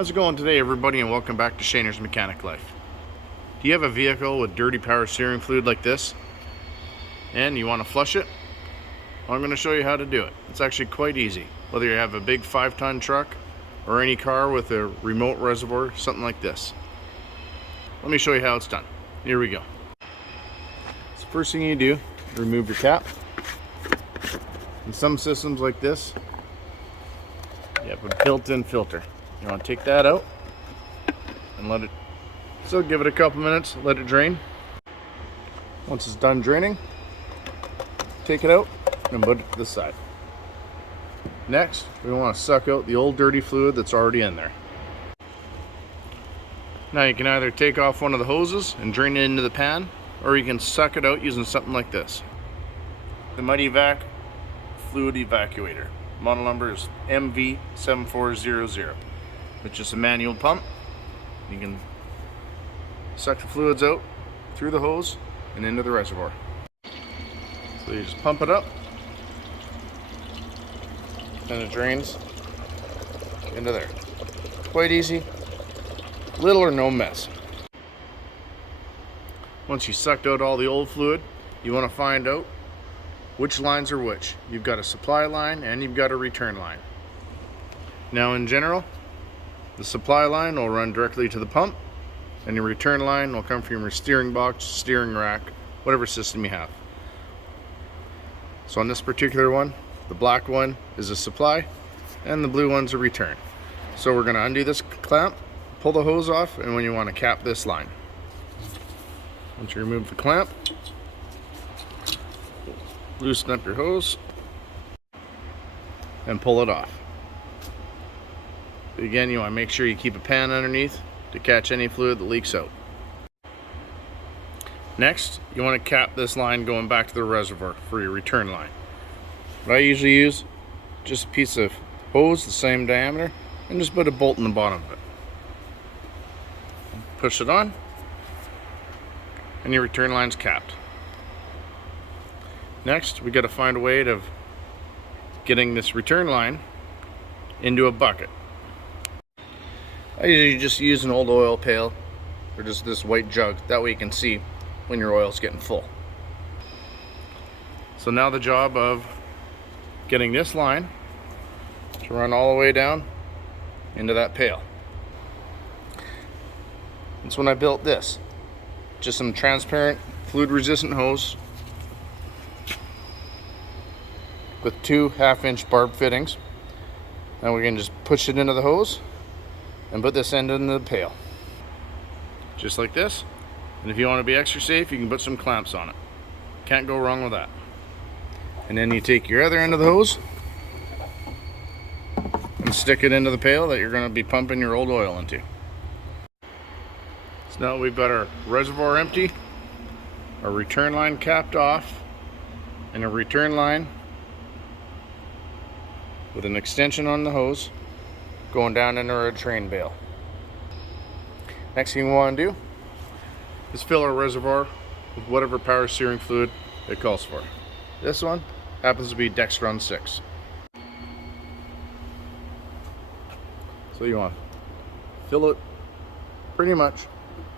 How's it going today, everybody, and welcome back to Shaner's Mechanic Life. Do you have a vehicle with dirty power steering fluid like this and you want to flush it? Well, I'm going to show you how to do it. It's actually quite easy. Whether you have a big 5-ton truck or any car with a remote reservoir, something like this. Let me show you how it's done. Here we go. So first thing you do, remove your cap. In some systems like this, you have a built-in filter. You want to take that out and let it, so give it a couple minutes, let it drain. Once it's done draining, take it out and put it to the side. Next, we want to suck out the old dirty fluid that's already in there. Now you can either take off one of the hoses and drain it into the pan, or you can suck it out using something like this. The Mityvac fluid evacuator. Model number is MV7400. It's just a manual pump. You can suck the fluids out through the hose and into the reservoir. So you just pump it up and it drains into there. Quite easy, little or no mess. Once you sucked out all the old fluid, you want to find out which lines are which. You've got a supply line and you've got a return line. Now in general, the supply line will run directly to the pump, and your return line will come from your steering box, steering rack, whatever system you have. So on this particular one, the black one is a supply and the blue one's a return. So we're going to undo this clamp, pull the hose off, and when you want to cap this line. Once you remove the clamp, loosen up your hose and pull it off. Again, you want to make sure you keep a pan underneath to catch any fluid that leaks out. Next, you want to cap this line going back to the reservoir for your return line. What I usually use, just a piece of hose the same diameter, and just put a bolt in the bottom of it. Push it on, and your return line's capped. Next, we got to find a way of getting this return line into a bucket. I usually just use an old oil pail or just this white jug. That way you can see when your oil's getting full. So now the job of getting this line to run all the way down into that pail. That's when I built this. Just some transparent fluid resistant hose with 2 1/2-inch barb fittings. Now we can just push it into the hose and put this end into the pail. Just like this. And if you want to be extra safe, you can put some clamps on it. Can't go wrong with that. And then you take your other end of the hose and stick it into the pail that you're going to be pumping your old oil into. So now we've got our reservoir empty, our return line capped off, and a return line with an extension on the hose going down into our drain bale. Next thing we want to do is fill our reservoir with whatever power steering fluid it calls for. This one happens to be Dextron 6. So you want to fill it pretty much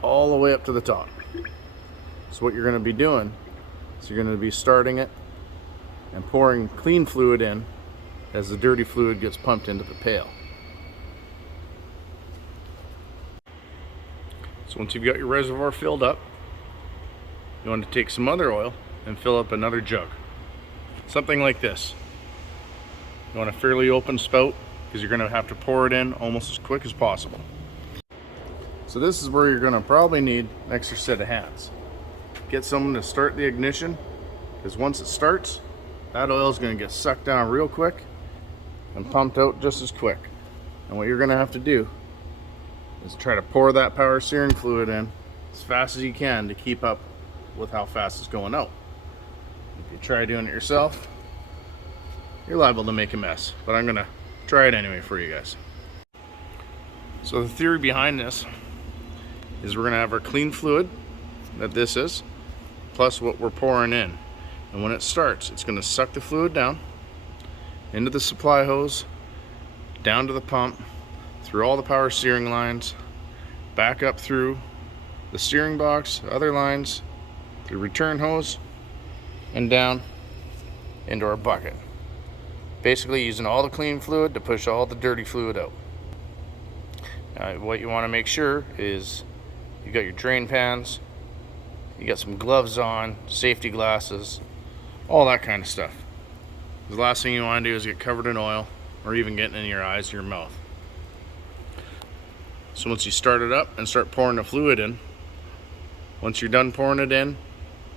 all the way up to the top. So what you're going to be doing is you're going to be starting it and pouring clean fluid in as the dirty fluid gets pumped into the pail. So once you've got your reservoir filled up, you want to take some other oil and fill up another jug. Something like this. You want a fairly open spout because you're going to have to pour it in almost as quick as possible. So this is where you're going to probably need an extra set of hands. Get someone to start the ignition, because once it starts, that oil is going to get sucked down real quick and pumped out just as quick. And what you're going to have to do is try to pour that power steering fluid in as fast as you can to keep up with how fast it's going out. If you try doing it yourself, you're liable to make a mess, but I'm gonna try it anyway for you guys. So the theory behind this is we're gonna have our clean fluid, that this is, plus what we're pouring in. And when it starts, it's gonna suck the fluid down into the supply hose, down to the pump, through all the power steering lines, back up through the steering box, other lines, through return hose, and down into our bucket. Basically using all the clean fluid to push all the dirty fluid out. What you want to make sure is you got your drain pans, you got some gloves on, safety glasses, all that kind of stuff. The last thing you want to do is get covered in oil or even getting in your eyes or your mouth. So once you start it up and start pouring the fluid in, once you're done pouring it in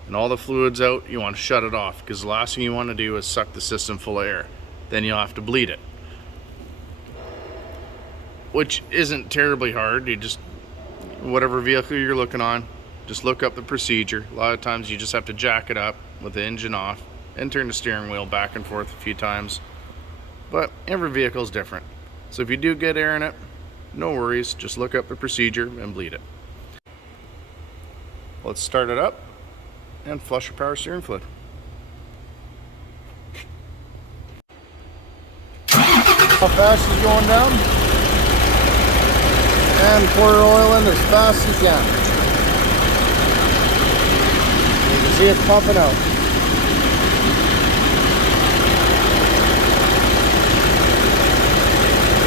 and all the fluid's out, you want to shut it off, because the last thing you want to do is suck the system full of air. Then you'll have to bleed it, which isn't terribly hard. You just, whatever vehicle you're looking on, just look up the procedure. A lot of times you just have to jack it up with the engine off and turn the steering wheel back and forth a few times. But every vehicle is different. So if you do get air in it, no worries, just look up the procedure and bleed it. Let's start it up and flush your power steering fluid. How fast is going down? And pour your oil in as fast as you can. You can see it pumping out.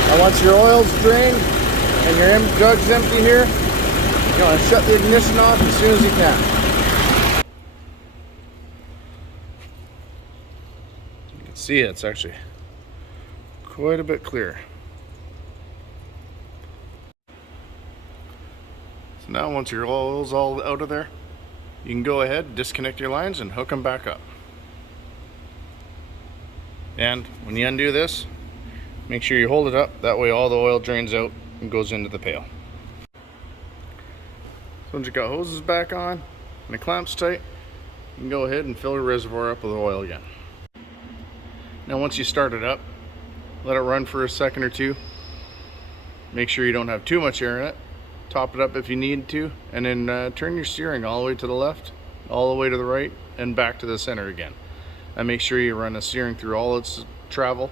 Now once your oil's drained and your jug's empty here, you want to shut the ignition off as soon as you can. You can see it's actually quite a bit clearer. So now once your oil's all out of there, you can go ahead, disconnect your lines and hook them back up. And when you undo this, make sure you hold it up, that way all the oil drains out and goes into the pail. So once you got hoses back on and the clamps tight, you can go ahead and fill your reservoir up with oil again. Now once you start it up, let it run for a second or two. Make sure you don't have too much air in it. Top it up if you need to, and then turn your steering all the way to the left, all the way to the right, and back to the center again. And make sure you run the steering through all its travel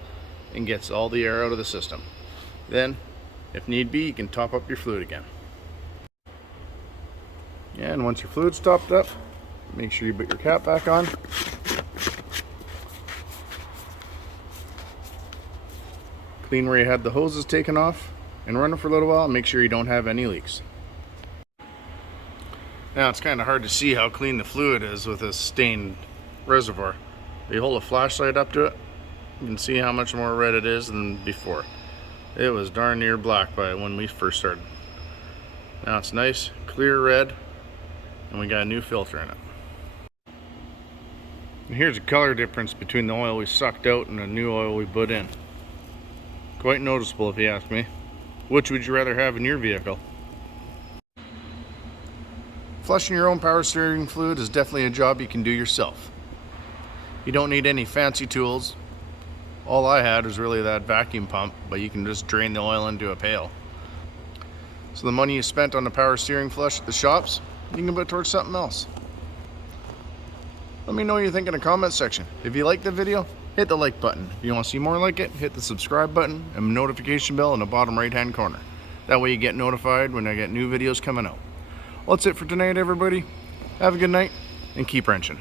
and gets all the air out of the system. Then, if need be, you can top up your fluid again. And once your fluid's topped up, make sure you put your cap back on. Clean where you had the hoses taken off and run it for a little while and make sure you don't have any leaks. Now it's kind of hard to see how clean the fluid is with this stained reservoir. If you hold a flashlight up to it, you can see how much more red it is than before. It was darn near black by when we first started. Now it's nice, clear red, and we got a new filter in it. And here's a color difference between the oil we sucked out and the new oil we put in. Quite noticeable if you ask me. Which would you rather have in your vehicle? Flushing your own power steering fluid is definitely a job you can do yourself. You don't need any fancy tools. All I had was really that vacuum pump, but you can just drain the oil into a pail. So the money you spent on the power steering flush at the shops, you can put towards something else. Let me know what you think in the comment section. If you liked the video, hit the like button. If you want to see more like it, hit the subscribe button and notification bell in the bottom right hand corner. That way you get notified when I get new videos coming out. Well, that's it for tonight, everybody. Have a good night and keep wrenching.